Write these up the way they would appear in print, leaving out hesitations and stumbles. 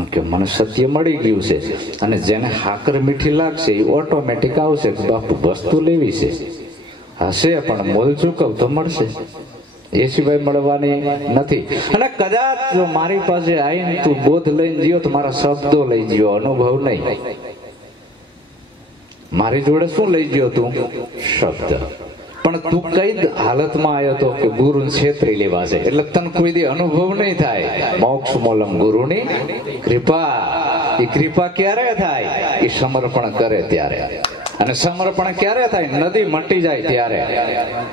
આમ કે મને સત્ય મળી ગયું છે, અને જેને હાકર મીઠી લાગશે એ ઓટોમેટિક આવશે કે બાપુ વસ્તુ લેવી છે, હશે પણ મોલ ચૂકવ તો મળશે, એ સિવાય મળવાની નથી. અને કદાચ જો મારી પાસે આવીને તું બોધ લઈને જીઓ તો મારા શબ્દો લઈ જીઓ, અનુભવ નહીં. મારી જોડે શું લઈ ગયો તું? શબ્દ. પણ તું કઈ હાલતમાં આવ્યો તો કે ગુરુ છેતરી લેવા છે, એટલે તને કોઈ દી અનુભવ નહીં થાય. મોક્ષ મોલમ ગુરુની કૃપા. એ કૃપા ક્યારે થાય? એ સમર્પણ કરે ત્યારે. અને સમર્પણ ક્યારે થાય? નદી મટી જાય ત્યારે.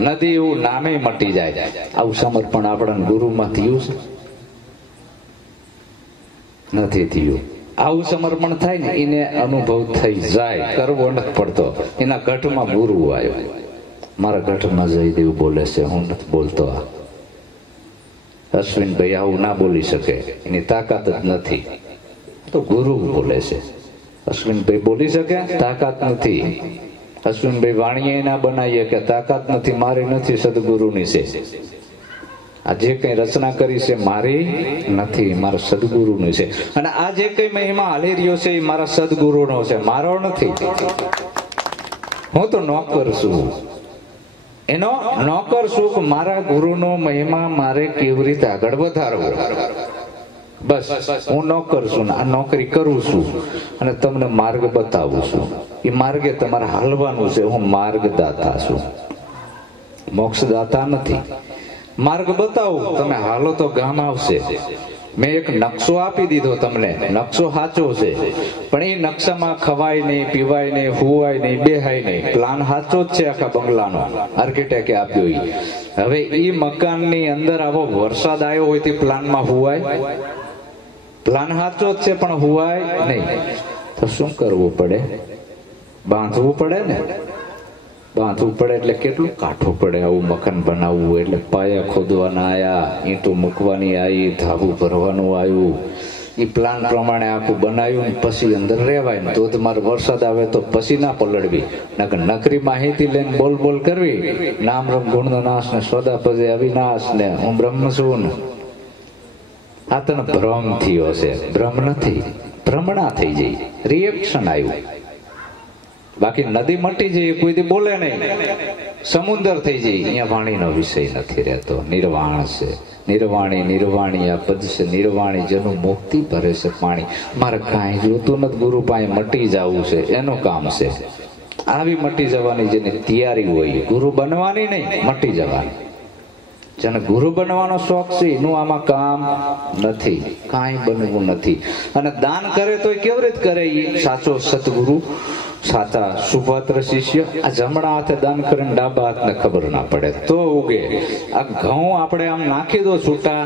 નદી એવું નામે મટી જાય. આવું સમર્પણ આપણા ગુરુમાં થયું છે? નથી થયું. આવું સમર્પણ થાય ને એને અનુભવ થઈ જાય, કરવો નથી પડતો. એના ઘટમાં ગુરુ આવ્યો. મારા ઘટમાં જયદેવ બોલે છે, હું નથી બોલતો. અશ્વિનભાઈ આવું ના બોલી શકે, એની તાકાત જ નથી. તો ગુરુ બોલે છે. અશ્વિનભાઈ બોલી શકે? તાકાત નથી. અશ્વિનભાઈ વાણીએ ના બનાવીએ કે તાકાત નથી, મારી નથી, સદગુરુની છે. આ જે કઈ રચના કરી છે મારી નથી, મારા સદગુરુની છે. અને આ જે કઈ મહિમા હાલી રહ્યો છે એ મારા સદગુરુનો છે, મારો નથી. હું તો નોકર છું, એનો નોકર છું કે મારા ગુરુનો મહિમા મારે કેવી રીતે આગળ વધારવો. બસ હું નોકર છું ને આ નોકરી કરું છું અને તમને માર્ગ બતાવું છું. એ માર્ગે તમારે હાલવાનું છે. હું માર્ગદાતા છું, મોક્ષદાતા નથી. માર્ગ બતાવું, તમે હાલો તો ગામ આવશે. મેં એક નકશો આપી દીધો તમને, નકશો સાચો છે, પણ એ નકશામાં ખવાય નહીં, પીવાય નહીં, હુવાય નહીં, બેહાય નહીં. પ્લાન સાચો જ છે આખા બંગલાનો, આર્કિટેક્ટે આપ્યો. હવે એ મકાનની અંદર આવો વરસાદ આવ્યો હોય તો પ્લાનમાં હુવાય? પ્લાન સાચો જ છે પણ હુવાય નહીં. તો શું કરવું પડે? બાંધવું પડે ને. બાંધવું પડે એટલે કેટલું કાઠું પડે આવું મકાન બનાવવું. એટલે પાયા ખોદવાના આયા, ઈંટો મૂકવાની આવી, ધાબુ ભરવાનું આવ્યું. એ પ્લાન પ્રમાણે આખું બનાવ્યું. પછી અંદર રહેવાય ને ધોધમાર વરસાદ આવે તો પછી ના પલળવી. નકરી માહિતી લઈને બોલ બોલ કરવી, નામ રમ ગુણ નો નાશ ને સોદા પદે અવિનાશ ને હું બ્રહ્મ છું ને. આ તને ભ્રમ થયો છે, ભ્રમ નથી. ભ્રમણા થઈ જઈ, રિએક્શન આવ્યું. બાકી નદી મટી જાય કોઈ દી બોલે નહીં. સમુદ્ર થઈ જાય, અહીંયા વાણીનો વિષય નથી રહેતો. નિર્વાણ છે, નિર્વાણી નિર્વાણી આ પદ છે. નિર્વાણી જેનું મુક્તિ ભરે છે પાણી. મારે કાંઈ જોતું નથી, ગુરુ પાસે મટી જવું છે, એનું કામ છે. આવી મટી જવાની જેની તૈયારી હોય, ગુરુ બનવાની નહીં, મટી જવાની. જેને ગુરુ બનવાનો શોખ છે એનું આમાં કામ નથી, કાંઈ બનવું નથી. અને દાન કરે તો કેવી રીતે કરે? એ સાચો સદગુરુ, સાચા સુપાત્ર શિષ્ય. આ જમણા હાથે દાન કરે ને ડાબા હાથને ખબર ના પડે તો ઉગે. આ ઘઉં આપણે આમ નાખી દો છૂટા,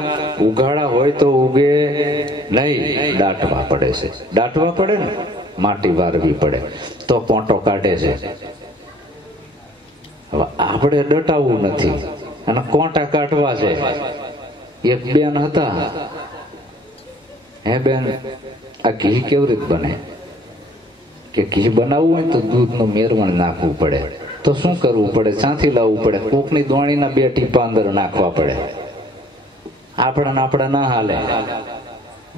ઉઘાડા હોય તો ઉગે નહીં, દાટવા પડે છે. દાટવા પડે ને, માટી વારવી પડે તો પોંટો કાઢે છે. હવે આપણે દટાવવું નથી અને કોંટા કાઢવા છે. એક બેન હતા, હે બેન, આ ઘી કેવી રીતે બને? કે ઘી બનાવવું હોય તો દૂધનું મેરવણ નાખવું પડે. તો શું કરવું પડે? ચાંથી લાવવું પડે. કોકની દોણીના 2 ટીપા અંદર નાખવા પડે. આપણા ના હાલે,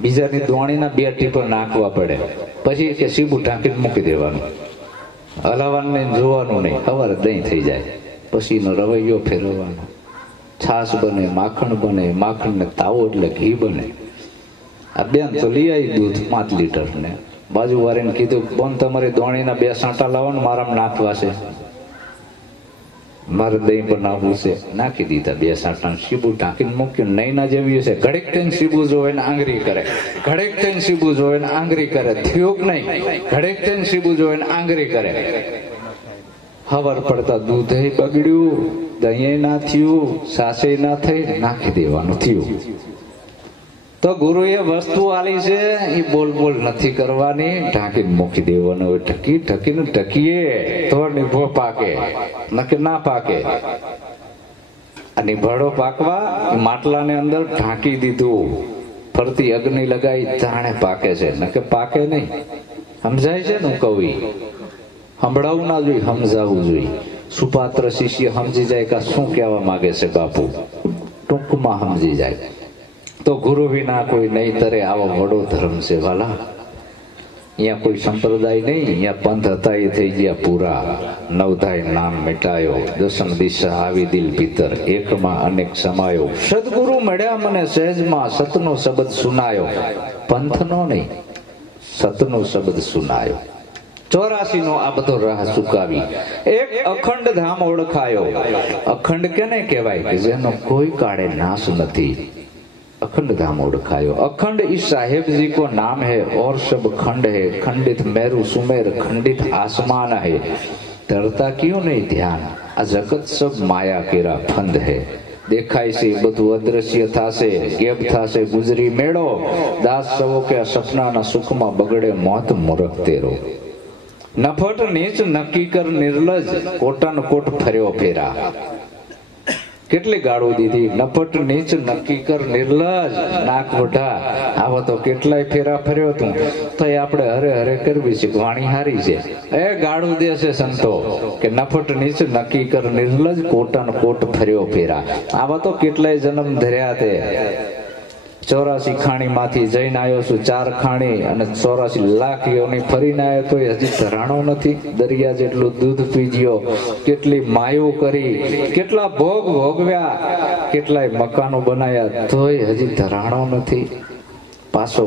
બીજાની દોણીના 2 ટીપા નાખવા પડે. પછી કે સીબું ઢાંકીને મૂકી દેવાનું, હલાવવાનું નહીં, જોવાનું નહીં. સવારે દહીં થઈ જાય. પછી એનો રવૈયો ફેરવવાનો. છાશ બને, માખણ બને, માખણ ને તાવો એટલે ઘી બને. આ બેન તો લઈ આવી દૂધ 5 લીટર ને બાજુ વાળીને કીધું, બોન તમારી દોણીના 2 સાંટા લાવો ને મારામાં નાખવા છે, મારે દહીં બનાવવું છે. નાખી દીધા 2 સાંટા, સીબું ઢાંકીને મૂક્યું. નહીં ના જેવી છે. ઘડીક થઈને સીબું જોવે ને આંગળી કરે, ઘડીક થઈને સીબું જોવે ને આંગળી કરે. થયું કે નહીં? ઘડીક થઈને સીબું જોવે ને આંગળી કરે. હવાર પડતા દૂધ બગડ્યું, દહીં ના થયું, સાસે ના થઈ, નાખી દેવાનું થયું. તો ગુરુએ વસ્તુ આલી છે એ બોલ બોલ નથી કરવાની, ઢાંકીને મૂકી દેવાનું. ઢકી ઢકીને ઢકીએ તો નિભો પાકે, નકે ના પાકે. આ નિભાડો પાકવા એ માટલાને અંદર ઢાંકી દીધું, ફરતી અગ્નિ લગાવી, જાણે પાકે છે, નકે પાકે નહીં. સમજાય છે ને? હું કહું સંભળાવું ના જોઈએ, સમજાવવું જોઈએ. સુપાત્ર શિષ્ય સમજી જાય કે શું કહેવા માંગે છે બાપુ, ટૂંકમાં સમજી જાય. તો ગુરુ વિના કોઈ નહીં તરે, આવો વડો ધર્મ છે વાલા. અહીંયા કોઈ સંપ્રદાય નહીં, અહીંયા પંથ હતા એ થઈ ગયા પૂરા. નવધાય નામ મિટાયો, દર્શન દિશા આવી દિલ ભીતર, એકમાં અનેક સમાયો. સદગુરુ મળ્યા મને સહેજમાં, સતનો શબ્દ સુનાયો. પંથનો નહીં, સતનો શબ્દ સુનાયો. 84 નો આ બધો રાહ ચુકાવી એક અખંડ ધામ ઓળખાયો. અખંડ કેને કહેવાય? કે જેનો કોઈ કાળે નાશ નથી. अखंड धाम ओढ़खायो. अखंड इस साहेब जी को नाम है और सब खंड है. खंडित मेरु सुमेर खंडित आसमान है. डरता क्यों नहीं ध्यान, आ जगत सब माया केरा फंद है. देखाय से બધું અદ્રશ્ય થાશે, ગેપ થાશે ગુજરી મેળો. દાસ સવો કે સપનાના સુખમાં બગડે મોત મૂરખ તેરો. નફટ નીચ નક્કી કર નિર્લજ, કોટન કોટ ફર્યો ફેરા. કેટલી ગાળો દીધી. નફટ નીચ નક્કી કર નિર્લજ, નાક વઢા. આવો તો કેટલાય ફેરા ફર્યો તું, તો એ આપણે હરે હરે કરવી છે. વાણી હારી છે એ ગાળું દે છે સંતો કે નફટ નીચ નક્કી કર નિર્લજ, કોટન કોટ ફર્યો ફેરા. આવા તો કેટલાય જન્મ ધર્યા તે. 84 ખાણી માંથી જઈને આવ્યો છું, 4 ખાણી અને 84 લાખ યોની ફરીને આવ્યો તો હજી ધરાણો નથી. દરિયા જેટલું દૂધ પી ગયો, કેટલી માયો કરી, કેટલા ભોગ ભોગવ્યા, કેટલાય મકાનો બનાવ્યા, તોય હજી ધરાણો નથી. પાછો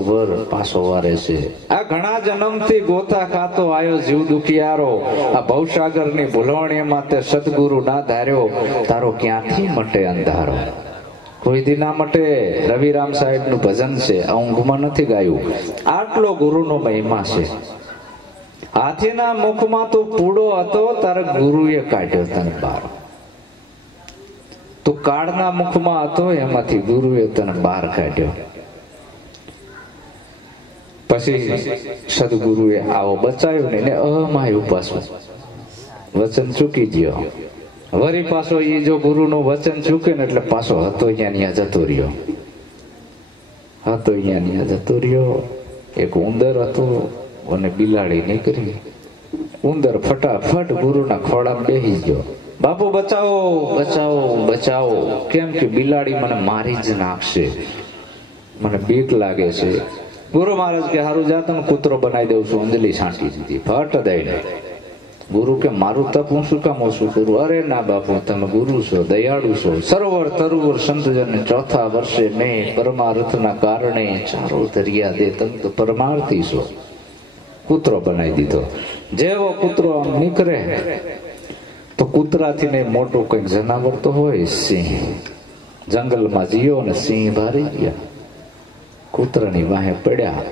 વારે છે. આ ઘણા જન્મથી ગોતા ખાતો આવ્યો જીવ દુખિયારો. આ ભવસાગરની ભૂલવણીમાં તે સદગુરુ ના ધાર્યો. તારો ક્યાંથી મટે અંધારો. કોઈ દી ના મટે. રવિરામ સાહેબ નું ભજન છે, આ ઊંઘમાં નથી ગાયું. આટલો ગુરુનો મહિમા છે. હાથીના મુખમાં તો પૂડો હતો, તારા ગુરુએ કાઢ્યો તને બહાર. તું કાળના મુખમાં હતો, એમાંથી ગુરુએ તને બહાર કાઢ્યો. પછી સદગુરુએ આવો બચાવ્યો ને અમાયું. પાછું વચન ચૂકી ગયો. વરી પાછો એ જો ગુરુ નું વચન ચૂકે ને એટલે પાછો હતો અહીંયા જતો રહ્યો. એક ઉંદર હતો અને બિલાડી નીકળી. ઉંદર ફટાફટ ગુરુના ખોળામાં બેસી ગયો. બાપુ બચાવો બચાવો બચાવો. કેમ કે બિલાડી મને મારી જ નાખશે, મને બીક લાગે છે. ગુરુ મહારાજ કે હારું જા, તને કૂતરો બનાવી દઉં છું. અંજલિ છાંટી દીધી ફટ દઈને. ગુરુ કે મારું તપ હું શું કામ ઓછું કરું? અરે ના બાપુ, તમે ગુરુ છો, દયાળુ છો. સરોવર તરુવર સંતજન 4થા વર્ષે મેં પરમાર્થના કારણે ચારો દરિયા દે, તમે તો પરમાર્થી છો. કૂતરો બનાવી દીધો. જેવો કૂતરો આમ નીકળે તો કૂતરાથી ને મોટું કઈક જનાવર તો હોય, સિંહ. જંગલમાં જીયો ને સિંહ ભારી ગયા. કૂતરાની વાહે પડ્યા.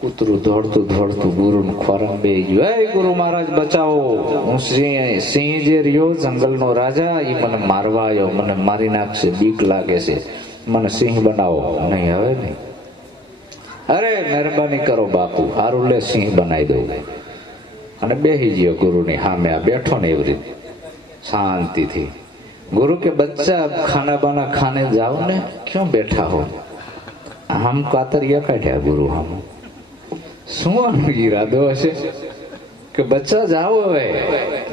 કૂતરું દોડતું દોડતું ગુરુ ખોરામાં બે ગયું. હે ગુરુ મહારાજ બચાવો, હું સિંહ જે રહ્યો જંગલનો રાજા, એ મને મારવા આવ્યો, મને મારી નાખશે, બીક લાગે છે, મને સિંહ બનાવો. નહીં, હવે નહીં. અરે મહેરબાની કરો બાપુ, હારું લે સિંહ બનાવી દઉં. અને બેસી ગયો ગુરુની સામે. આ બેઠો ને એવી રીતે શાંતિથી. ગુરુ કે બચ્ચા ખાના બાના ખાને જાઓ ને, ક્यों બેઠા હો? આમ કાતરિયા કાઢ્યા ગુરુ. આમ શું ઈરાદો હશે કે બચ્ચા જાઓ, હવે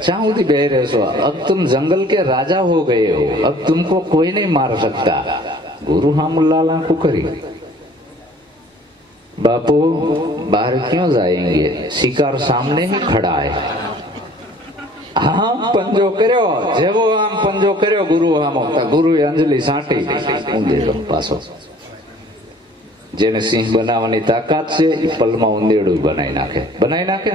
જ્યાં સુધી બે રહેશો, અબ तुम जंगल के राजा हो गए हो, अब तुमको कोई नहीं मार सकता. गुरु हम लाल आंखों करी. बापू बाहर क्यों जाएंगे, शिकार सामने ही खड़ा है. આમ પંજો કર્યો, જેવો આમ પંજો કર્યો ગુરુ આમ, ગુરુએ અંજલિ છાંટી ઊંધેડો પાછો. જેને સિંહ બનાવવાની તાકાત છે એ પલમાં ઊંધેડું બનાવી નાખે.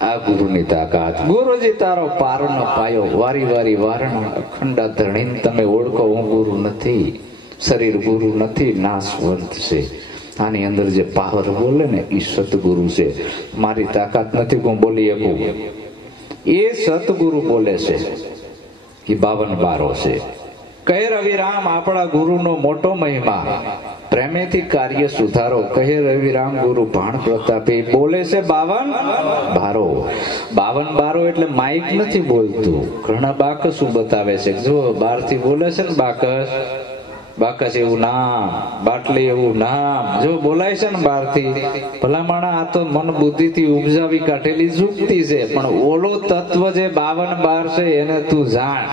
આ ગુરુની તાકાત. ગુરુજી તારો પારનો પાયો, વારી વારી વારણ અખંડા ધણીને તમે ઓળખો. હું ગુરુ નથી, શરીર ગુરુ નથી, નાશવંત છે. આની અંદર જે પાવર બોલે ને એ સતગુરુ છે. મારી તાકાત નથી હું બોલી શકું, એ સતગુરુ બોલે છે. એ 52 બારો છે. કહે રવિરામ આપણા ગુરુનો મોટો મહિમા, પ્રેમેથી કાર્ય સુધારો. કહે રવિરામ ગુરુ ભાણ પ્રતાપી, બોલે છે 52 બારો. 52 બારો એટલે માઇક નથી બોલતું. ઘણા બાકસું બતાવે છે. જો બહારથી બોલે છે ને બાકસ એવું નામ, બાટલી એવું નામ જો બોલાય છે ને બહારથી, ભલામણા આ તો મન બુદ્ધિ થી ઉપજાવી કાઢેલી જુક્તિ છે. પણ ઓલો તત્વ જે 52 બાર છે એને તું જાણ.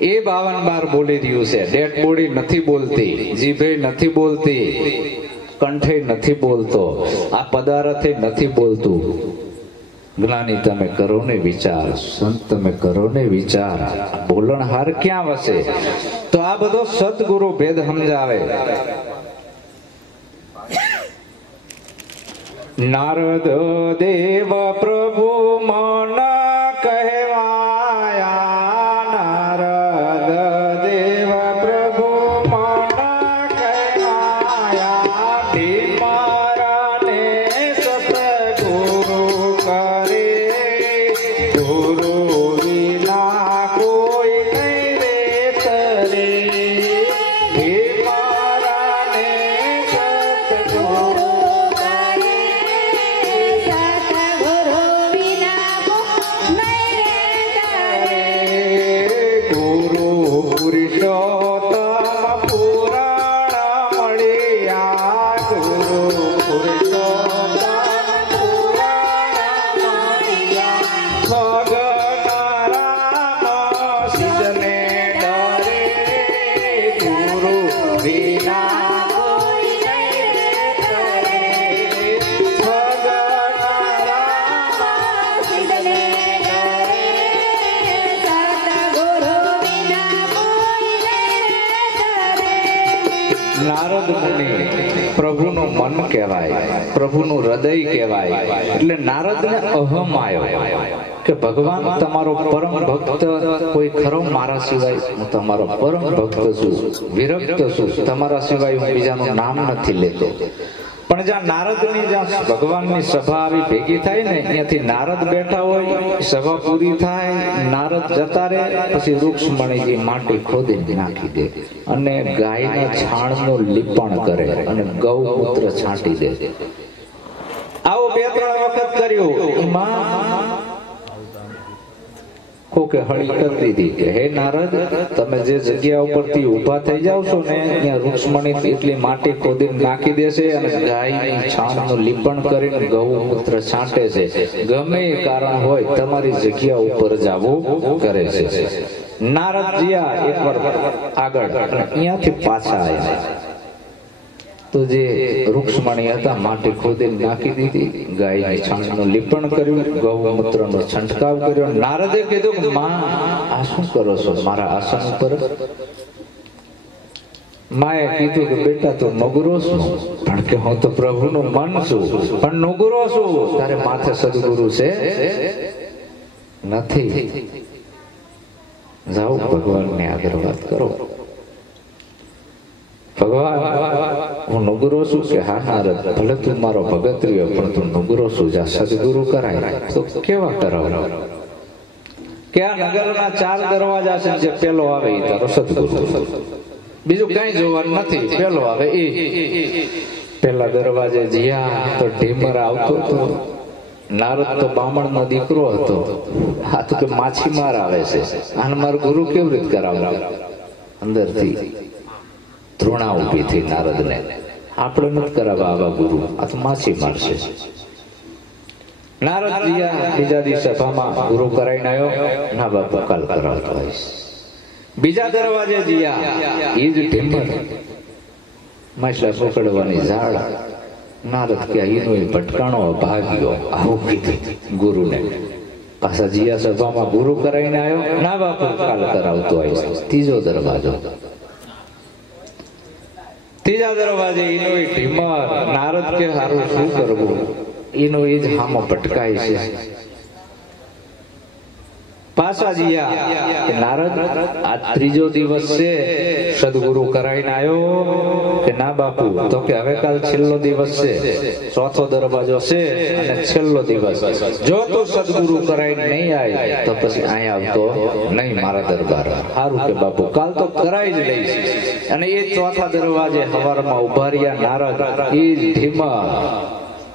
એ 52 બાર બોલી રહ્યું છે. ડેડ બોડી નથી બોલતી, જીભે નથી બોલતી, કંઠે નથી બોલતો, આ પદાર્થે નથી બોલતું. જ્ઞાની તમે કરો ને વિચાર, સંત તમે કરો ને વિચાર, બોલણહાર ક્યાં વસે? તો આ બધો સદગુરુ ભેદ સમજાવે. નારદ દેવ પ્રભુ મન કહેવાયા, નારદ દેવ પ્રભુ મન કહેવાયા, ધીમારાને સતગુરુ કરે, ગુરુ વિના કોઈ નહીં રે તરે, ધીમારાને સતગુરુ નારદ મુનિ પ્રભુનું મન કહેવાય, પ્રભુનું હૃદય કહેવાય. એટલે નારદને અહમ આવ્યો કે ભગવાન તમારો પરમ ભક્ત કોઈ ખરો મારા સિવાય? હું તમારો પરમ ભક્ત છું, વિરક્ત છું, તમારા સિવાય હું બીજાનું નામ નથી લેતો. પણ જ્યાં નારદની જ્યાં ભગવાનની સભા આવી ભેગી થાય ને, ત્યાંથી નારદ બેઠા હોય, સભા પૂરી થાય, નારદ જતા રહે, પછી રૂક્ષ્મણીજી માટી ખોદી નાખી દે અને ગાયના છાણનું લીપણ કરે અને ગૌમૂત્ર છાંટી દે. આવું 2-3 વખત કર્યું. એમાં કોકે હળી કરી દીધી કે હે નારદ, તમે જે જગ્યા ઉપરથી ઉભા થઈ જાવ છો ને, ત્યાં રૂક્ષ્મણી એટલી માટી ખોદીને નાખી દેશે અને ગાયની છાણનું લીપણ કરીને ગૌમૂત્ર છાંટે છે. ગમે એ કારણ હોય, તમારી જગ્યા ઉપર જ આવું કરે છે. નારદ જીયા એકવાર આગળ, અહીંયાથી પાછા આવ્યા તો જે રૂક્ષ્મણી હતા માટી ખોદીને નાખી દીધી, ગાયની છાણનું લીપણ કર્યું, ગૌમૂત્રનો છંટકાવ કર્યો. નારદે કીધું કે માં, આ શું કરો છો મારા આસન ઉપર? માએ કીધું કે બેટા તું નગરો છું, પણ કે હું તો પ્રભુનું મન છું, પણ નગરો છું. તારે માથે સદગુરુ છે નથી. જાઓ ભગવાનને આગળ વાત કરો. ભગવાન, હું નુગરો છું કે હા નારદ, ભલે તું મારો ભગત રહ્યો, પણ તું નુગરો છું, જા સદગુરુ કરાય. તો કેવા કરાવ? કે આ નગરના 4 દરવાજા છે, જે પેલો આવે એ તારો સદગુરુ, બીજું કઈ જોવાનું નથી. પેલો આવે એ. પેલા દરવાજે જ્યાં તો ઢીમર આવતો હતો. નારદ તો બામણ નો દીકરો હતો, આ તો કે માછીમાર આવે છે, આને મારો ગુરુ કેવી રીતે કરાવે? અંદરથી ધૃણા ઉભી થઈ નારદને, આપણે નથી કરાવવા આવા ગુરુ, આ તો માછીમાર છે. નારદ બીજા દિવસે સભામાં ગુરુ કરાઈને આવ્યો. ના બાપુ, કાલ કરાવતો આવીશ. બીજા દરવાજે જીયા, એ જ ઢીમર માછલા પકડવાની ઝાડ. નારદ કે એનો ભટકાણો ભાગ્યો, આવું કીધું ગુરુને. પાછા જીયા સભામાં ગુરુ કરાઈને આવ્યો. ના બાપુ, કાલ કરાવતો આવીશ. ત્રીજો દરવાજો, ત્રીજા દરવાજે એનો ઢીમર. નારદ કે હારું શું કરવું? એનો એ જ હામો ભટકાય છે. પાછા જીયા, નારદ આ ત્રીજો દિવસ છે, સદગુરુ કરાઈને આવ્યો કે ના બાપુ? તો કે હવે કાલ છેલ્લો દિવસ છે, ચોથો દરવાજો છે અને છેલ્લો દિવસ. જો તું સદગુરુ કરાઈને નહીં આવે તો પછી અહીંયા આવતો નહીં મારા દરબાર. સારું કે બાપુ, કાલ તો કરાઈ જ લઈશ. અને એ ચોથા દરવાજે સવારમાં ઉભા રહ્યા નારદ. એ ધીમા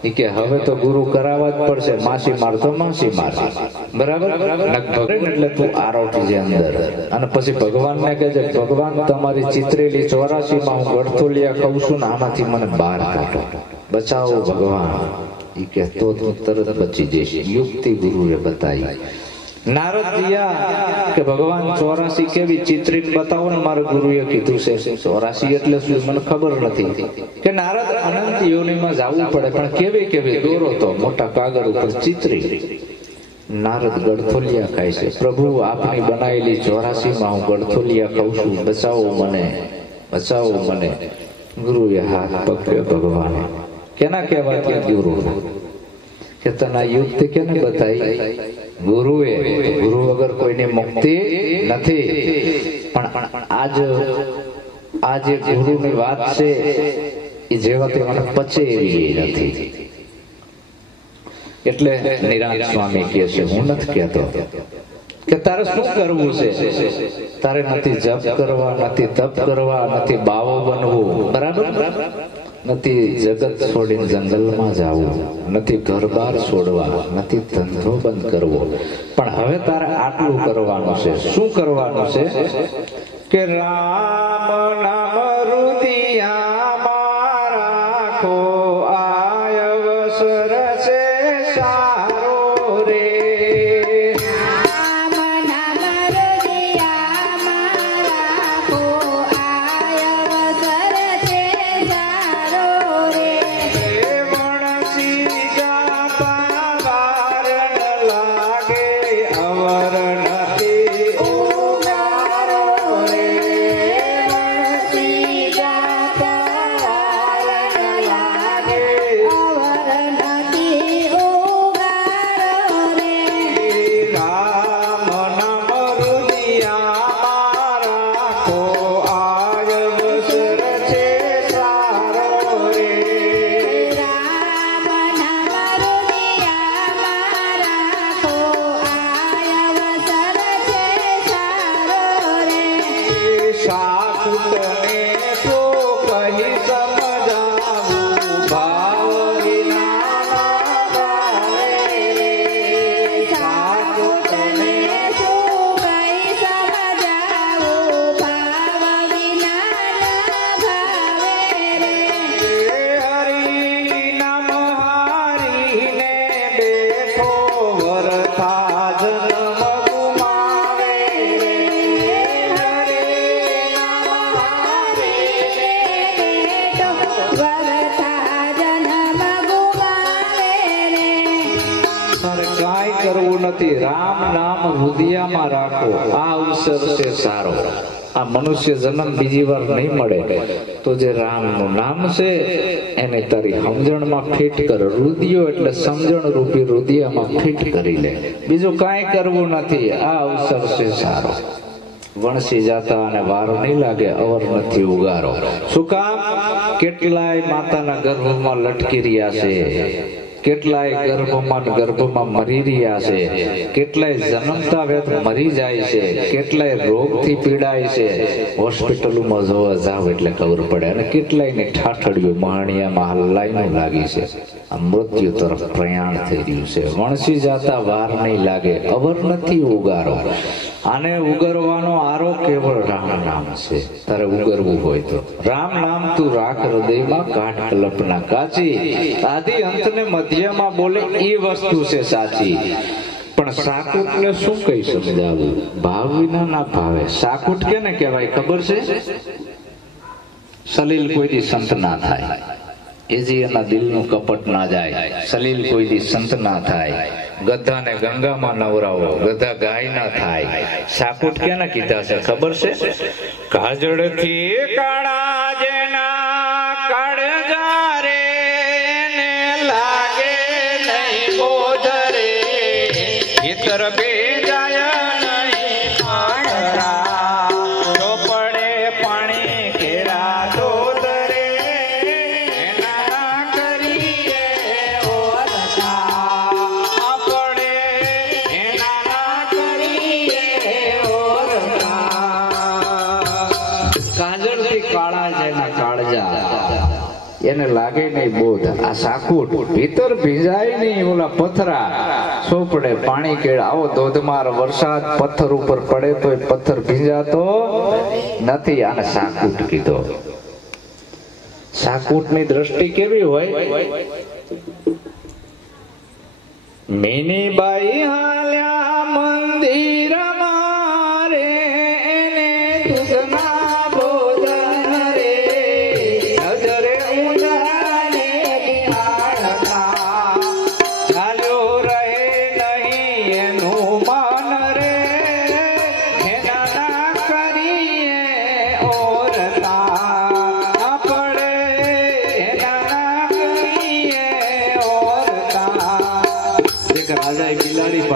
કે હવે તો ગુરુ કરાવવા જ પડશે, માસી માર તો માસી માર, બરાબર? એટલે તું આરોટજે અંદર. અને પછી ભગવાનને કહેજે, ભગવાન તમારી ચિત્રેલી 84 માં હું ગળથોલિયા ખાઉં છું ને, આમાંથી મને બહાર કાઢો, બચાવો ભગવાન. એ કે તો તરત બચી જઈશ. યુક્તિ ગુરુએ બતાવી. નારદ જીયા કે ભગવાન 84 કેવી ચિત્રિત બતાવો ને, મારા ગુરુએ કીધું છે 84 એટલે શું મને ખબર નથી. કે નારદ અનંત યોનિમાં જવું પડે, પણ કેવી કેવી દોરો તો મોટા કાગળ ઉપર ચિત્રી. નારદ ગળથોલિયા ખાય છે. પ્રભુ આપની બનાવેલી 84 હું ગળથોલિયા ખાઉં છું, બચાવો મને, બચાવો મને. ગુરુએ હાથ પકડ્યો ભગવાને. કેના કહેવાથી ગુરુ કે તના યુક્તિ કેને બતાવી? ગુરુએ. ગુરુ વગર કોઈની મુક્તિ નથી. પણ આ જે ગુરુની વાત છે એ જેવાથી મને પચે એવી નથી. એટલે નિરાંત સ્વામી કહે છે, હું નથી કહેતો કે તારે શું કરવું છે. તારે નથી જપ કરવા, નથી તપ કરવા, નથી બાવો બનવું, બરાબર, નથી જગત છોડીને જંગલમાં જવું, નથી ઘર બાર છોડવા, નથી ધંધો બંધ કરવો. પણ હવે તારે આટલું કરવાનું છે. શું કરવાનું છે? કે રામ નામ હૃદયમાં રાખો, આય અવસર છે સારો રે. રામ નામ હૃદયમાં રાખો, આ અવસર છે સારો. આ મનુષ્ય જન્મ બીજી વાર નહીં મળે, તો જે રામનું નામ છે એને તારી સમજણમાં ફિટ કર. હૃદયો એટલે સમજણ રૂપી હૃદયમાં ફિટ કરી લે. બીજું કાંઈ કરવું નથી. આ અવસર છે સારો. વણસી જાતા અને વાર નહીં લાગે, અવર નથી ઉગારો. શું કામ? કેટલાય માતાના ગર્ભમાં લટકી રહ્યા છે, કેટલાય ગર્ભમાં મરી રહ્યા છે, કેટલાય જન્મતા વેત મરી જાય છે, કેટલાય રોગથી પીડાય છે. હોસ્પિટલોમાં જોવા જાવ એટલે ખબર પડે. અને કેટલાય ની ઠાઠડીઓ માણિયામાં હલાઈનું લાગી છે. આ મૃત્યુ તરફ પ્રયાણ થઈ રહ્યું છે. વણસી જાતા વાર નહીં લાગે, અવર નથી ઉગારો. આને ઉગરવાનો આરો કેવળ રામ નામ છે. તારે ઉગરવું હોય તો રામ નામ તું રાખ હૃદયમાં, કાઢ કલ્પના કાચી. આદિ અંતને મધ્યમાં બોલે એ વસ્તુ છે સાચી. પણ સાકુટ ને શું કઈ સમજાવું? ભાવ વિના ના ભાવે. સાકુટ કેને કહેવાય ખબર છે? સલીલ કોઈથી સંત ના થાય, એજી એના દિલનું કપટ ના જાય. સલીલ કોઈથી સંત ના થાય. ગધાને ગંગામાં નવરાવો, ગધા ગાય ના થાય. સાકુટ કેને કીધા છે ખબર છે? કાજળથી કાળા જેના કાળજા રે, ને લાગે નહીં બોધ રે, ભીતર બેજાય નહીં પાણરા, જો પડે પાણી કેરા દોધ રે, એના કરીએ ઓરતા. એને લાગે નહીં બોધ. આ સાકુટ ભીતર ભીંજાય નહીં ઓલા પથરા, સોપડે પાણી કેળ. આવો ધોધમાર વરસાદ પથ્થર ઉપર પડે તો પથ્થર ભીંજાતો નથી. આને સાકુટ કીધો. સાકુટ ની દ્રષ્ટિ કેવી હોય? મીનીબાઈ હાલ્યા મંદ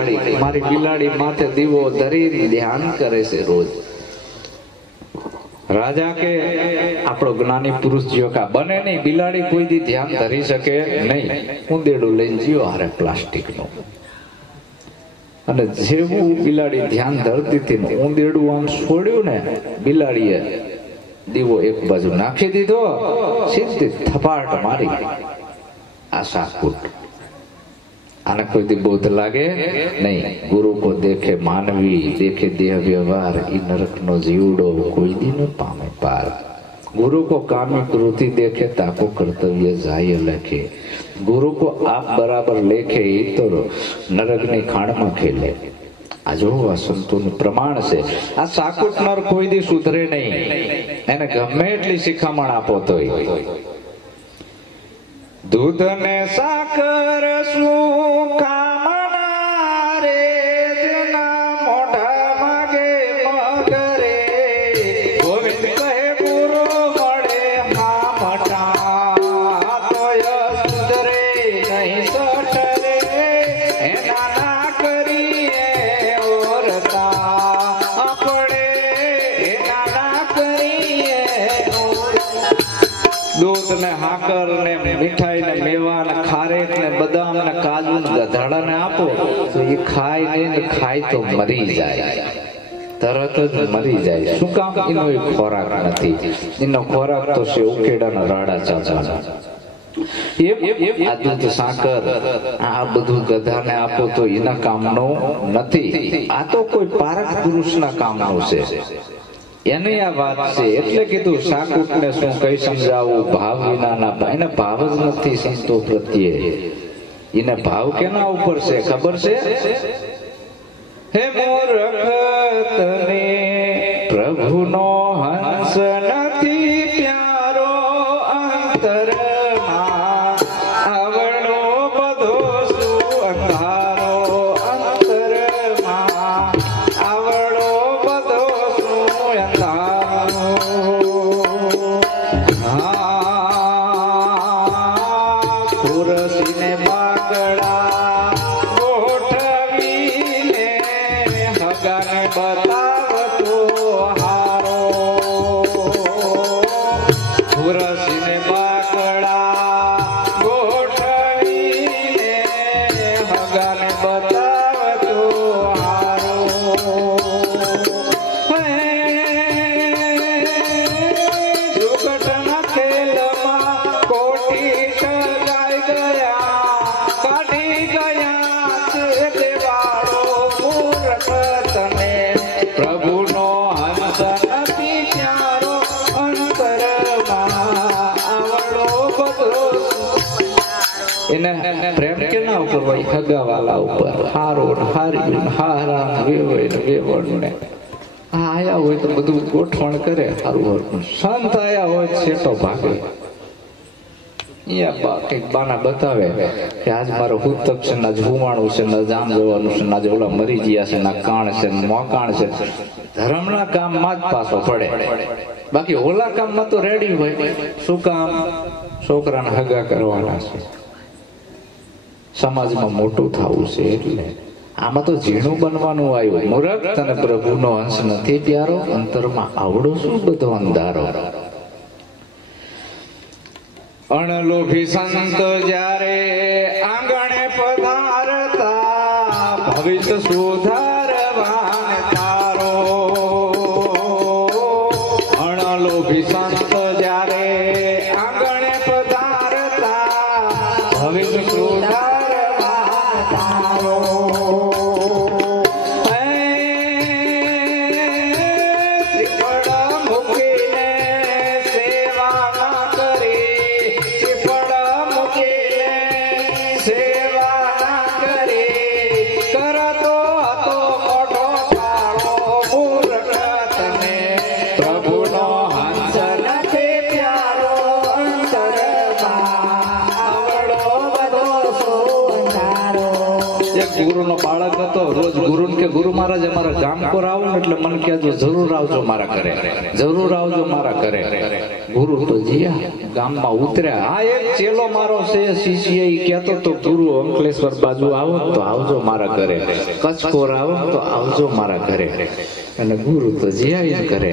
વાળી મારી બિલાડી માથે દીવો ધરી ધ્યાન કરે છે રોજ. રાજા કે આપણો જ્ઞાની પુરુષ જીવો કા બને નહીં, બિલાડી કોઈ દી ધ્યાન ધરી શકે નહીં. ઉંદેડું લઈને જીવો હારે પ્લાસ્ટિક નું. અને જેવું બિલાડી ધ્યાન ધરતી હતી, ઉંદેડું આમ છોડ્યું ને, બિલાડીએ દીવો એક બાજુ નાખી દીધો, સીધી થપાટ મારી. આ શાકુટ આને કોઈ દી બોધ લાગે નહીં. ગુરુ કો દેખે માનવી, દેખે દેહ વ્યવહાર, ઈ નરક નો જીવડો કોઈ દી ન પામે પાર. गुरु को कामी क्रोधी देखे ताको कर्तव्य जाय लखे. गुरु को आप बराबर लेखे तो नरक ने खाण में खेले. आ जो आ संतों प्रमाण से आ साकुट नर कोई दी सुधरे नहीं. एने गमे એટલી શિખામણ આપો તોય दूध ने साकर શું કામના રે, જેના મોઢા માગે મગરે. ગોવિંદ કહે ગુરુ મળે હામટા, તોય સુધરે નહીં સટરે. એના ના કરીએ ઓરતા પડે, એના ના કરીએ. दूध ने हाकर ने मिठाई ने मेवा ने खारेक ने बदाम ने काजू ने गधाड़ा ने आपो तो ये खाय नहीं, खाय तो मरी जाए, तरत ज मरी जाए. શું કામ? એનો એક ખોરાક નથી. એનો ખોરાક તો છે ઉકેડાના રાડા ચાચા. આ દૂધ સાકર આ બધું ગધાને આપો તો એના કામનો નથી. આ તો કોઈ પારક પુરુષના કામનું છે. એની આ વાત છે. એટલે કીધું શાકુટ ને શું કઈ સમજાવું, ભાવ વિનાના. એને ભાવ જ નથી સંતો પ્રત્યે. એને ભાવ કેના ઉપર છે ખબર છે? હે મૂર્ખ તને પ્રભુનો હંસ નથી પ્યારો, અંતરમાં આવડો બધો શું અંધારો. અંતરમાં આવડો બધો શું અંધારો. ખુરશીને બાકડા ગોઠવીને હગાને બતાવતો હારો. ખુરશીને બાકડા ગોઠવીને હગાને બતાવતો હારો. દુર્ઘટના ખેલમાં કોટી સગાઈ ગયા, કાઢી ગયા છે દેવાળો. મૂર્ખ તને પ્રભુનો હંસ નથી પ્યારો, અંતરમાં આવડો બધો. એને પ્રેમ કેના ઉપર હોય? હગાવાલા ઉપર. હારો હાર્યું હારા વેવણ વેવણ ને આયા હોય તો બધું ગોઠવણ કરે. સારું સંત આયા હોય છેટો ભાગે. કઈક બાના બતાવે કે આજ મારો હુતક છે, ના હુવાણું છે, ના જામ જવાનું છે, ના ઓલા મરી ગયા છે, ના કાણ છે, મોકાણ છે. ધર્મના કામમાં જ પાછો પડે. બાકી ઓલા કામમાં તો રેડી હોય. શું કામ? છોકરાને હગા કરવાના છે, સમાજમાં મોટું થવું છે. એટલે આમાં તો ઝીણું બનવાનું આવ્યું. મૂર્ખ તને પ્રભુનો અંશ નથી પ્યારો, અંતરમાં આવડો શું બધો અંધારો. અણલોભી સંત જ્યારે આંગણે પધારતા, ભવિષ્ય સુધારવાને તારો. અણલોભી સંત જ્યારે આંગણે પધારતા, ભવિષ્ય સુધારવાને તારો. ગુરુનો બાળક હતો. રોજ ગુરુ કે ગુરુ મહારાજ અમારા ગામ પર આવો ને એટલે મને કહેજો જરૂર આવજો મારા ઘરે, જરૂર આવજો મારા ઘરે. ગુરુ તો જીયા ગામમાં ઉતર્યા. હા, એક ચેલો મારો છે શિષ્ય, ઈ કહેતો તો ગુરુ અંકલેશ્વર બાજુ આવો તો આવજો મારા ઘરે, કચ્છકોર આવો તો આવજો મારા ઘરે. અને ગુરુ તો જીયા કરે.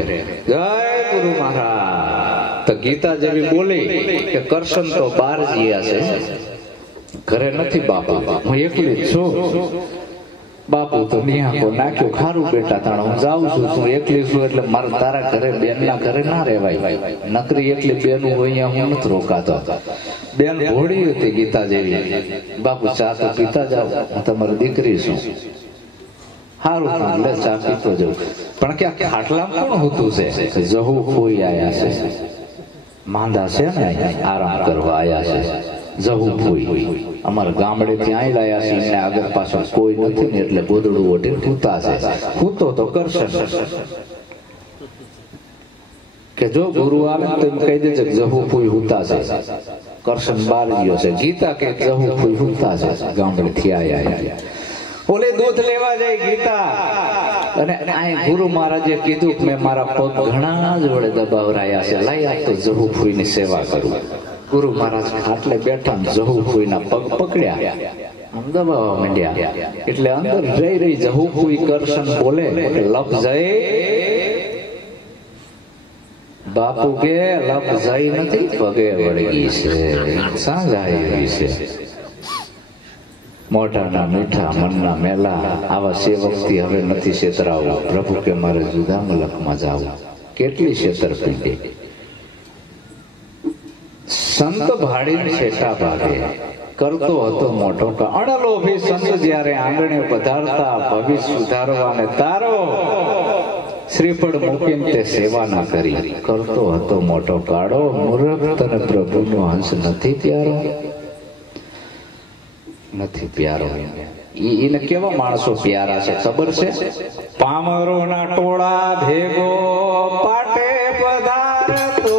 જય ગુરુ મહારાજ. તો ગીતા જેવી બોલી કે કરશન તો બાર જીયા છે, ઘરે નથી બાપુ, હું એકલી જ છું. બાપુ તો નિહાકો નાખ્યું, ખારું બેટા તાણ હું જાઉં છું, તું એકલી છું એટલે મારે તારા ઘરે બેન ના ઘરે ના રહેવાય. નકરી એટલી બેન હોય અહીંયા હું નથી રોકાતો. બેન ભોળી હતી ગીતા જેવી. બાપુ ચા તો પીતા જાઓ, હું તમારી દીકરી છું. સારું લે ચા પીતો જાઉં. પણ ક્યાં ખાટલામાં કોણ હોતું છે? જહુ કોઈ આયા છે, માંદા છે ને, આરામ કરવા આયા છે. જહુ ફૂઈ અમારા ગામડે ત્યાં લાયા છે, એમને આગળ પાછળ કોઈ નથી ને એટલે ગોદડું ઓઢી સૂતા છે. સૂતો તો કરશે કે જો ગુરુ આવે તો એમ કહી દેજે કે જહુ ફૂઈ સૂતા છે, કરશન બાર ગયો છે. ગીતા કે જહુ ફૂઈ સૂતા છે, ગામડે થી આયા. ઓલે દૂધ લેવા જાય ગીતા, અને આ ગુરુ મહારાજે કીધું કે મેં મારા પગ ઘણા જ વડે દબાવરાયા છે, લાયા તો જહુ ફૂઈ ની સેવા કરું. ગુરુ મહારાજ ખાટલે બેઠા, જહુ ફૂઈના પગ પકડ્યા, આમ દબાવવા માંડ્યા. એટલે અંદર જઈ રહી જહુ ફૂઈ કરશન બોલે લપ જઈ. બાપુ કે લપ જઈ નથી, પગે વળગી છે. સા જાય છે? મોઢાના મીઠા મનના મેલા, આવા સેવકથી હવે નથી છેતરાવું. પ્રભુ કે મારે જુદા મલકમાં જાવું. કેટલી છેતરપિંડી! સંત ભાડીને છેટા ભાગે કરતો હતો મોટો અણલોભી સંત જ્યારે આંગણે પધારતા, ભવિષ્ય સુધારવાને તારો શ્રીફળ મૂકીને તે સેવા ના કરી. કરતો હતો મોટો કાળો, મૂર્ખ તને પ્રભુનો હંસ નથી પ્યારો? નથી પ્યારો. એને કેવા માણસો પ્યારા છે ખબર છે? પામરો ના ટોળા ભેગો પાટે પધારતો,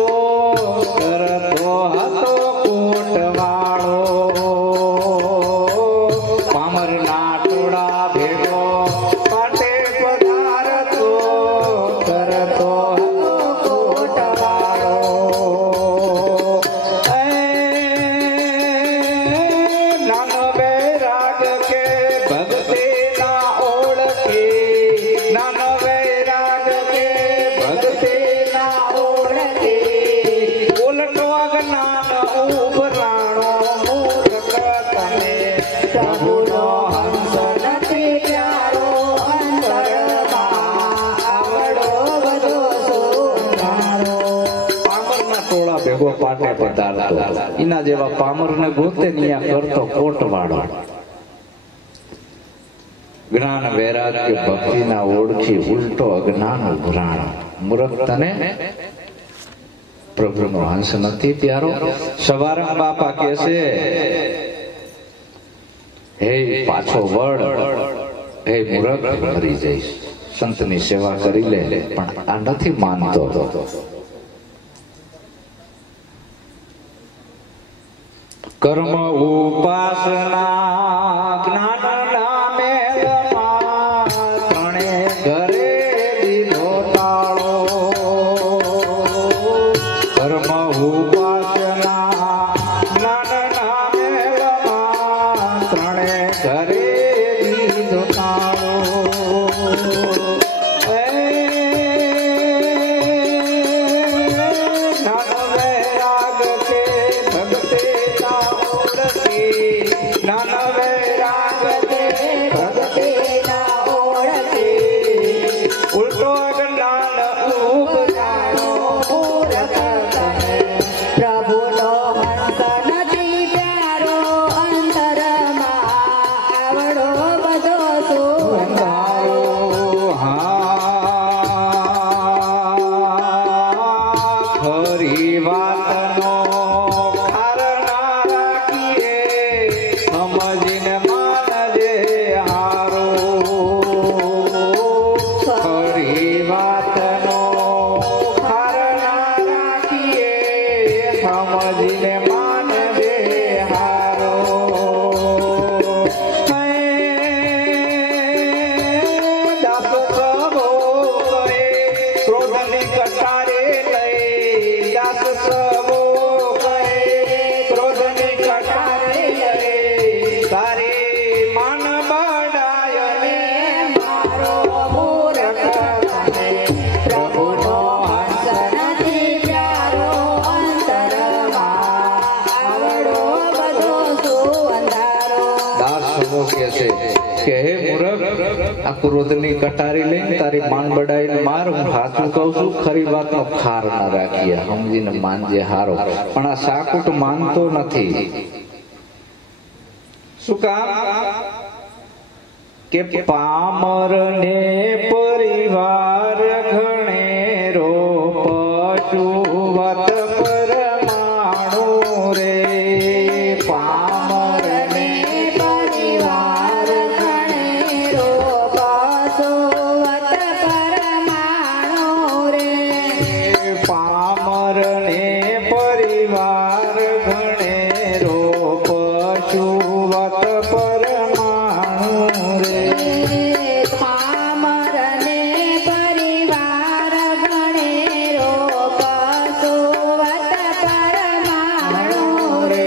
કરતો હતો કોટવાળો. પામર ના ટોળા ભેગો પાટે પધારતો, કરતો હતો કોટવાળો. નાનો વૈરાગ કે ભક્તિ ના ઓળખે, નાનો વૈરાગ કે ભક્તિ ના ઓળખે. ઉલટો જ્ઞાન ઉભરાણો મૂર્ખ તને, પ્રભુનો હંસ નથી પ્યારો. અંતરમાં આવડો બધો સુધારો. પામરના ટોળા ભેગો પાટે પધારતો, એના જેવા પામરને ગોતે નિયા કરતો કોટવાળો. જ્ઞાન વૈરાગ્ય ભક્તિ ના ઓળખી, ઉલટો અજ્ઞાન ઉભરાણો. મૂર્ખ તને પ્રભુનો હંસ નથી પ્યારો. સવારમ બાપા કે છે, હે પાછો વળ, હે મૂર્ખ મરી જઈશ, સંતની સેવા કરી લે. પણ આ નથી માનતો. કર્મ ઉપાસના જ્ઞાન નામે ત્રણે ઘરે દીધો તાળો. કર્મ ઉપાસના જ્ઞાન નામે ત્રણે ઘરે દીધો તાળો. નાનો વૈરાગ રાજો કહે છે કે હે મૂર્ખ, આ ક્રોધની કટારી લઈને તારી માન બડાઈને માર. હું સાચું કહું છું, ખરી વાતનો ખાર ના રાખીએ, સમજીને માનજે હારો. પણ આ શાકુટ માનતો નથી. શું કામ? કે પામર ને પરિવાર ઘણેરો પશુવત પરમાણુ રે. પામર ને પરિવાર ઘણેરો પશુવત પરમાણુ રે. પામર ને પરિવાર ઘણેરો પશુવત પરમાણુ રે. પામર ને પરિવાર ઘણેરો પશુવત પરમાણુ રે.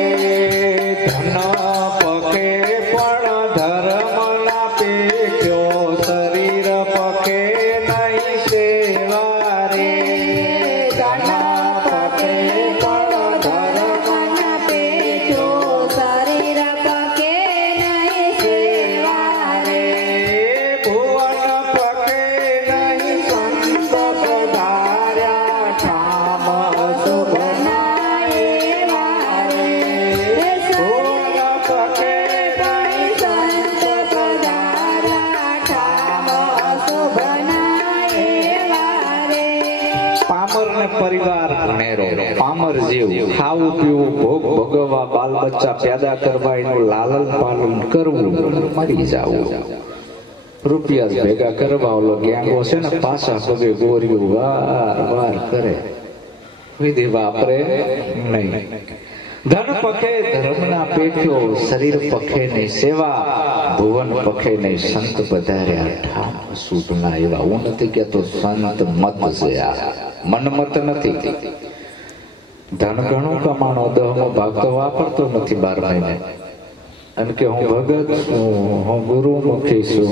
ધન પખે પણ ધર્મ ના પેખ્યો, શરીર પખે નહીં સેવા રે. ધન પખે પણ ધર્મ ના પેખ્યો, શરીર પકે નહીં સેવા રે. ભુવન પખે નહીં સંત પધાર્યા, ઠામ શુભ એવા રે. ભુવન પખે નહીં સંત પધાર્યા, ઠામ શુભ એવા રે. પામર ને પરિવાર ઘણેરો. પામર જેવું ખાવું પીવું, ભોગ ભોગવવા, બાલ બચ્ચા પેદા કરવા, એનું લાલન પાલન કરવું, મરી જાવું, રૂપિયા ભેગા કરવા. ઓલો ગેંગો છે ને પાછા પગે ગોરીઓ વાર વાર કરે, વિધિ વાપરે નહીં. ધન પખે ધર્મના પેઠ્યો, શરીર પખે નહીં સેવા, ભુવન પખે નહીં સંત પધાર્યા, ઠામ શુભના એવા. હું નથી કેતો સંત મત છે, આ મનમત નથી. ધન ઘણું કમાણો, 10મો ભાગ તો વાપરતો નથી 12 મહિને. અને કે હું ભગત છું, હું ગુરુમુખી છું.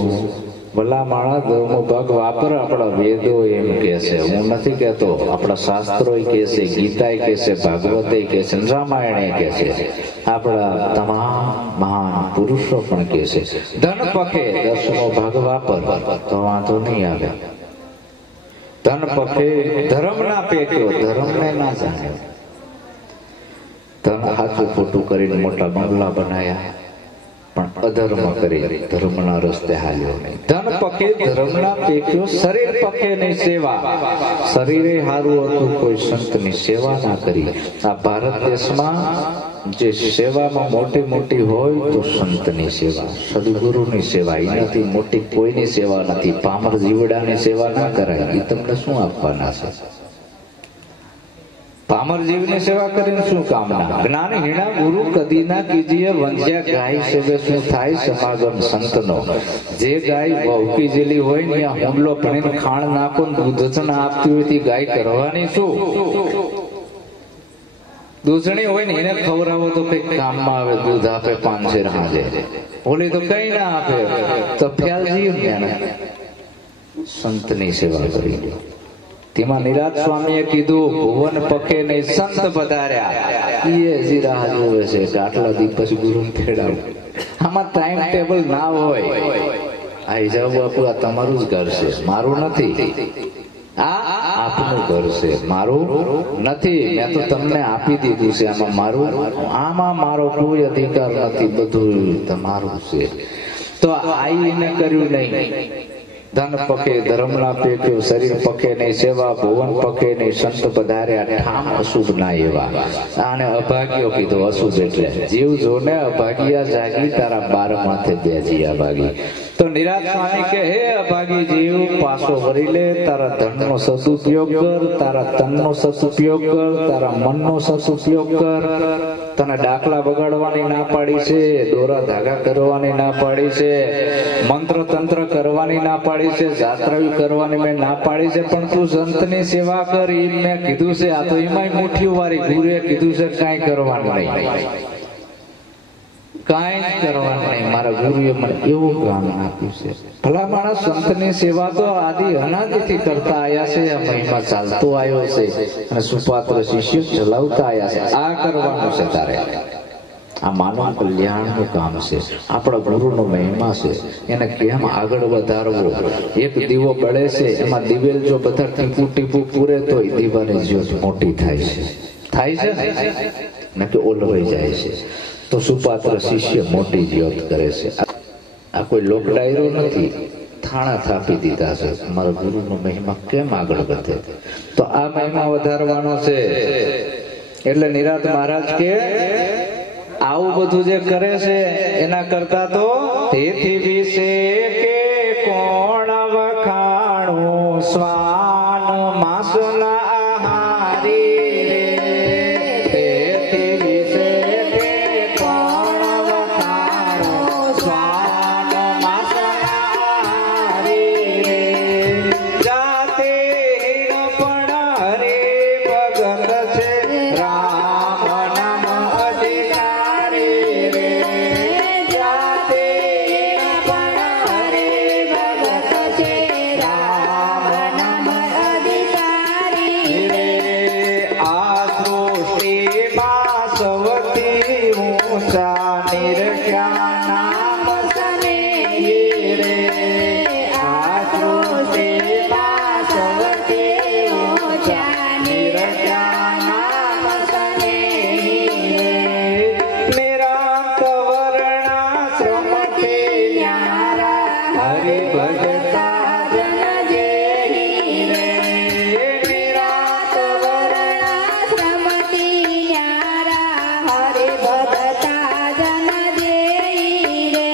ભલા માણસ 10મો ભાગ વાપર. આપણા વેદો એમ કે છે, હું નથી કેતો. આપણા શાસ્ત્રો કે છે, ગીતા કે છે, ભાગવતે કે છે, રામાયણ કે છે, આપણા તમામ મહાન પુરુષો પણ કે છે ધન પખે 10મો ભાગ વાપર તો વાંધો નહીં આવે. ધન પખે ધર્મ ના પેટ્યો, ધર્મ ને ના જાણ્યો. ધન હાથું ખોટું કરીને મોટા બંગલા બનાયા, પણ અધર્મ કરી ધર્મના રસ્તે હાલ્યો નહીં. ધન પકે ધર્મના પેટ્યો, શરીર પકે નહીં સેવા. શરીરે સારું હતું, કોઈ સંતની સેવા ના કરી. આ ભારત દેશમાં જે સેવામાં મોટી મોટી હોય તો સંતની સેવા, સદગુરુની સેવા. એનાથી મોટી કોઈની સેવા નથી. પામર જીવડાની સેવા ના કરાય. એ તમને શું આપવાના છે? પામર જીવની સેવા કરીને શું કામના? જ્ઞાન હીણા ગુરુ કદી ના કીજીએ, વંજ્યા ગાય સેવે શું થાય સમાગમ સંતનો. જે ગાય વહુકી જેલી હોય ને ત્યાં હુંડલો ભણીને ખાણ નાખો ને દૂધ આપતી હોય તે ગાય કરવાની શું? દૂધણી હોય ને એને ખવડાવો તો કઈક કામમાં આવે, દૂધ આપે 5 શેર હાજે. ઓલી તો કઈ ના આપે તો ફ્યાલ જીવ ને. સંતની સેવા કરી. તેમાં નિરાજ સ્વામીએ કીધું ભુવન પખે નહીં સંત પધાર્યા. એ હજી રાહ જોવે છે કે આટલા દિવસ પછી ગુરુ ખેડાવું. આમાં ટાઈમ ટેબલ ના હોય. આઈ જાવ બાપુ, આ તમારું જ ઘર છે, મારું નથી. આ આપનું ઘર છે, મારું નથી. મેં તો તમને આપી દીધું છે. આમાં મારો કોઈ અધિકાર નથી, બધું તમારું છે. તો આઈને કર્યું નહીં. ધન પકે ધર્મના પેટ્યો, શરીર પકે નહીં સેવા, ભુવન પકે નહીં સંત પધાર્યા, ઠામ અશુભ ના એવા. આને અભાગ્યો કીધો. અશુભ એટલે જીવ જોને અભાગ્યા જાગી, તારા 12 માથે બેજી અભાગી. તો નિરાજ સ્વામી કે હે અભાગી જીવ, પાછો વરી લે. તારા ધનનો સદુપયોગ કર, તારા તનનો સદુપયોગ કર, તારા મનનો સદુપયોગ કર. તને દાખલા બગાડવાની ના પાડી છે, દોરા ધાગા કરવાની ના પાડી છે, મંત્ર તંત્ર કરવાની ના પાડી છે, જાત્રાવી કરવાની મેં ના પાડી છે. પણ તું સંતની સેવા કર એ મેં કીધું છે. આ તો એમાંય મુઠ્ઠીઓ વાળી ગુરુએ કીધું છે કાંઈ કરવાનું નહીં, કાંઈ કરવાનું નહીં. મારા ગુરુએ મને એવું જ્ઞાન આપ્યું છે. ભલા માણસ સંતની સેવા તો આદિ અનાદિથી કરતા આવ્યા છે. આ મહિમા ચાલતો આવ્યો છે અને સુપાત્ર શિષ્ય ચલાવતા આવ્યા છે. આ કરવાનું છે તારે. આ માનવ કલ્યાણનું કામ છે, આપણા ગુરુનો મહિમા છે, એને કેમ આગળ વધારવો. એક દીવો બળે છે, એમાં દિવેલ જો બધા ટીપું ટીપું પૂરે તો એ દીવાની જ્યોત મોટી થાય છે ને કે ઓલવાઈ જાય છે. તો સુપાત્ર શિષ્ય મોટી જ્યોત કરે છે. આ કોઈ લોક ડાયરો નથી, થાણા થાપી દીધા છે. મારા ગુરુનો મહિમા કેમ આગળ વધે? તો આ મહિમા વધારવાનો છે. એટલે નિરાત મહારાજ કે આવું બધું જે કરે છે એના કરતા તો તેથી વિશે કે કોણ વખાણું સ્વાન માસના આહારી રે. તેથી વિશે કે કોણ વખાણું સ્વાન માસના આહારી રે. જાતે પણ હરે ભગત છે, રામ નામ અધિકારી રે. જાતે પણ હરે ભગત છે, રામ નામ અધિકારી રે. આ સૃષ્ટિમાં સૌથી ઊંચા નિરખ્યા નામ સ્નેહી રે. આ સૃષ્ટિમાં સૌથી ઊંચા નિરખ્યા નામ સ્નેહી રે. નિરાંત વર્ણાશ્રમથી ન્યારા હરિ ભજતા જન જેહી રે. નિરાત વર્ણાશ્રમથી ન્યારા હરે ભગતા જન જેઈ રે.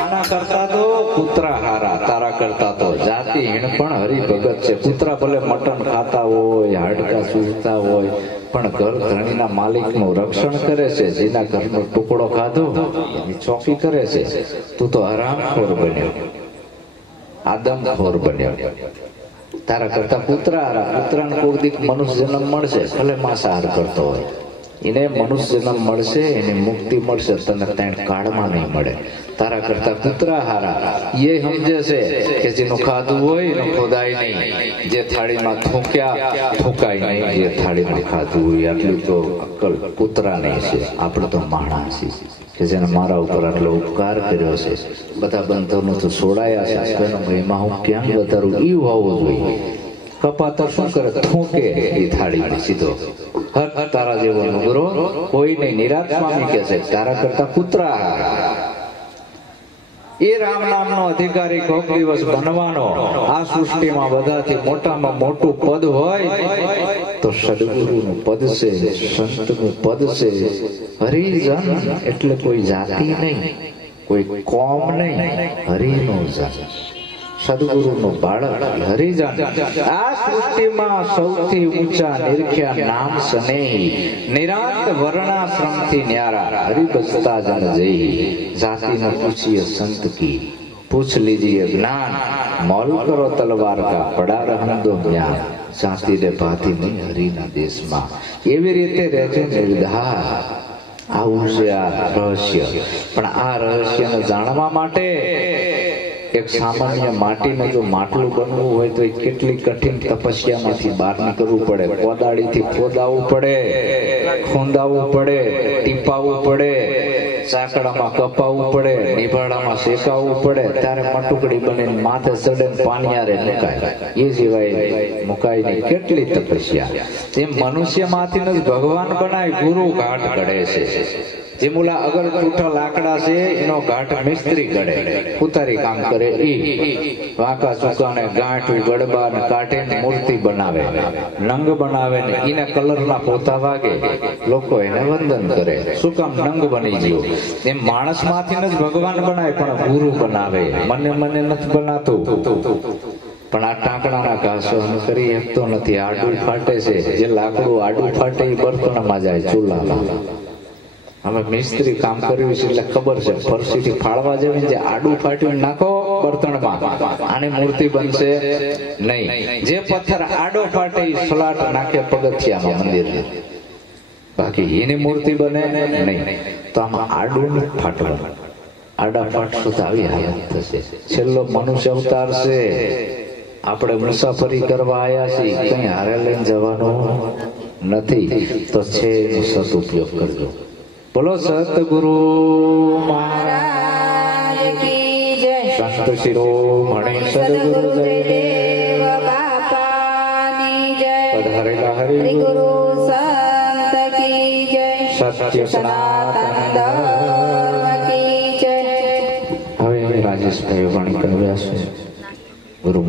આના કરતા તો કૂતરા હારા, તારા કરતા તો જાતિહીણ પણ હરિભગત છે. કૂતરા ભલે મટન ખાતા હોય, હાડકા ચૂસતા હોય, પણ ઘર ધણીના માલિકનું રક્ષણ કરે છે. જેના ઘરનો ટુકડો ખાધો એની ચોકી કરે છે. તું તો હરામખોર બન્યો, આદમખોર બન્યો. તારા કરતા કૂતરા હારા. કૂતરાને કોઈ દીક મનુષ્ય જન્મ મળશે, ભલે માંસાહાર કરતો હોય, એને મનુષ્ય જન્મ મળશે, એને મુક્તિ મળશે, તને ત્યાં કાળમાં નહીં મળે. તારા કરતા કૂતરા હારા. એ સમજે છે કે જેનું ખાધું હોય એનું ખોદાય નહીં, જે થાળીમાં થૂંકાય નહીં, જે થાળીમાં ખાધું હોય. આટલી તો અક્કલ કૂતરા નહીં છે. આપણે તો માણસ છીએ કે જેને મારા ઉપર આટલો ઉપકાર કર્યો છે. બધા બંધનો તો છોડાયા છે, એનો મહિમા હું કેમ વધારું એ હોવું જોઈએ. કપાતર શું કરે? થૂંકે એ થાળીમાં સીધો. હર તારા જેવો નુગરો કોઈ નહીં. નિરાત સ્વામી કે છે તારા કરતા કૂતરા હારા. એ રામ નામનો અધિકારી કોક દિવસ બનવાનો. આ સૃષ્ટિમાં બધાથી મોટામાં મોટું પદ હોય તો સદગુરુનું પદ છે, સંતનું પદ છે. હરિજન એટલે કોઈ જાતિ નહીં, કોઈ કોમ નહીં, હરિનો જન, સદગુરુનું બાળક હરિજન. આ સૃષ્ટિમાં સૌથી ઊંચા નિરખ્યા નામ સ્નેહી, નિરાંત વર્ણાશ્રમથી ન્યારા હરિ બસતા જન જઈ. જાતિ ન પૂછીએ સંત કી, પૂછ લીજીએ જ્ઞાન. મોલ કરો તલવાર કા, પડા રહન દો જ્ઞાન. જાતિ રે ભાતી નહીં હરિના દેશમાં. એવી રીતે રહેજો નિર્ધાર. આવું છે આ રહસ્ય. પણ આ રહસ્યને જાણવા માટે એક સામાન્ય માટીનું જો માટલું બનવું હોય તો કેટલી કઠિન તપસ્યામાંથી બહાર નીકળવું પડે. કોદાળીથી ખોદાવવું પડે, ખોંદાવવું પડે, ટીપાવવું પડે, ચાકડામાં કપાવવું પડે, નિભાડામાં શેકાવવું પડે, ત્યારે મટુકડી બનીને માથે ચડે પાનિયારે મુકાય. એ સિવાય મુકાય નહીં. કેટલી તપસ્યા. તેમ મનુષ્યમાંથી જ ભગવાન બનાય ગુરુ ઘાટ ઘડે છે. જે મુલા અગર ટૂઠા લાકડા છે એનો ઘાટ મિસ્ત્રી ઘડે, ઉતારી કામ કરે. ઈ વાંકા ચૂકાને ગાંઠ ગડબા ને કાઢીને મૂર્તિ બનાવે, નંગ બનાવે ને એને કલરના પોતા વાગે, લોકો એને વંદન કરે. શું કામ? નંગ બની ગયો. એમ માણસ માંથી જ ભગવાન બનાય, પણ ગુરુ બનાવે. મને નથી બનાતું. પણ આ ટાંકણાના ઘા સહન કરી શકતો નથી. આડું ફાટે છે. જે લાકડું આડું ફાટે એ બર્તનમાં જાય, ચૂલામાં. અમે મિસ્ત્રી કામ કર્યું છે એટલે ખબર છે. ફરસીથી ફાળવા જેવી જે આડું ફાટ્યું નાખો બર્તનમાં, આની મૂર્તિ બનશે નહીં. જે પથ્થર આડો ફાટે એ સલાટ નાખે પગથિયામાં મંદિરમાં, બાકી એની મૂર્તિ બને નહીં. તો આમાં આડું નથી ફાટવાનું. આડા ફાટશો તો આવી હાલત થશે. છેલ્લો મનુષ્ય અવતાર છે. આપણે મુસાફરી કરવા આવ્યા છીએ, કઈ હારે લઈને જવાનું નથી. તો છે એનો સદુપયોગ કરજો. બોલો સતગુરુ મહારાજ કી જય. સંત શિરોમણી સદગુરુ સદગુરુદેવ બાપાની જય. પધારેલા હરિ શ્રી ગુરુ સંત કી જય. સત્ય સનાતન ધર્મ કી જય. હવે રાજેશભાઈ વાણી કહેવાયા છે.